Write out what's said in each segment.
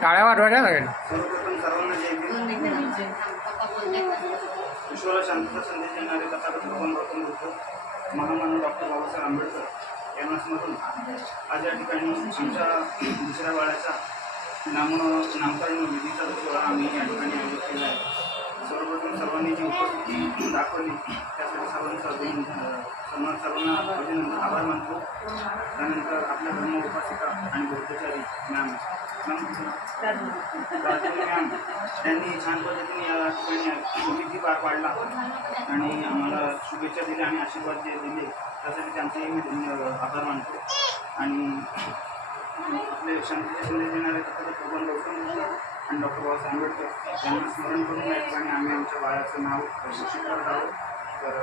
टाळ्या वाजवायच्या लागेल. सर्वप्रथम सर्वांना जय भीम. विश्वाला शांतता संदेश देणारे तथागत भगवान गौतम बुद्ध महामानव डॉक्टर बाबासाहेब आंबेडकर यांना स्मरून आज या ठिकाणी आमच्या दुसऱ्या बाळाचा नामकरण विधीचा सोहळा आम्ही या ठिकाणी आयोजित केला आहे. सर्वप्रथम सर्वांनी जी उपस्थिती दाखवली त्यासाठी सर्वांना अभिनंदन आभार मानतो. त्यानंतर आपल्या धर्म उपासिका आणि बौद्धचारी मॅम त्यांनी छान पद्धतीने या ठिकाणी विधी पार पाडला आणि आम्हाला शुभेच्छा दिल्या आणि आशीर्वाद दिले त्यासाठी त्यांचेही मी आभार मानतो. आणि आपले शांतीचे संदेश देणारे भगवान गौतम बुद्ध आणि डॉक्टर बाबासाहेब आंबेडकर यांना स्मरण करून या ठिकाणी आम्ही आमच्या बाळाचं नाव घोषित करत आहोत. तर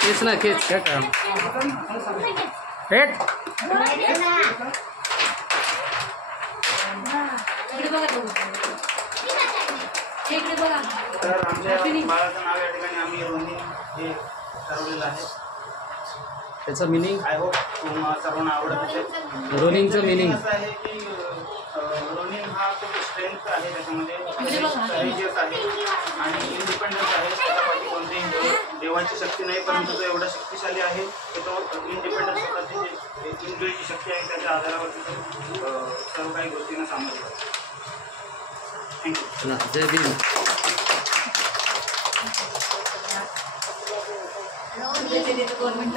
खेच ना खेच खेच खेच. तर आमच्या बाळाचं नाव या ठिकाणी आम्ही रोहिणी हे ठरवलेलं आहे. त्याचं मिनिंग आय होप तुम्हाला सर्वांना आवडत असेल. रोनिंगचं मिनिंग असं आहे की रोनिंग हा खूप स्ट्रेंथ आहे, त्याच्यामध्ये करेजियस आहे आणि इंडिपेंडन्स आहे. त्याच्यापाठी कोणतीही देवाची शक्ती नाही, परंतु तो एवढा शक्तिशाली आहे की तो इंडिपेंडन्स स्वतःची जी इंडिव्हिज्युअलची शक्ती आहे त्याच्या आधारावरती तो सर्व काही गोष्टींना सामोरे जातो. थँक्यू. जय भीम. गवर्नमेंट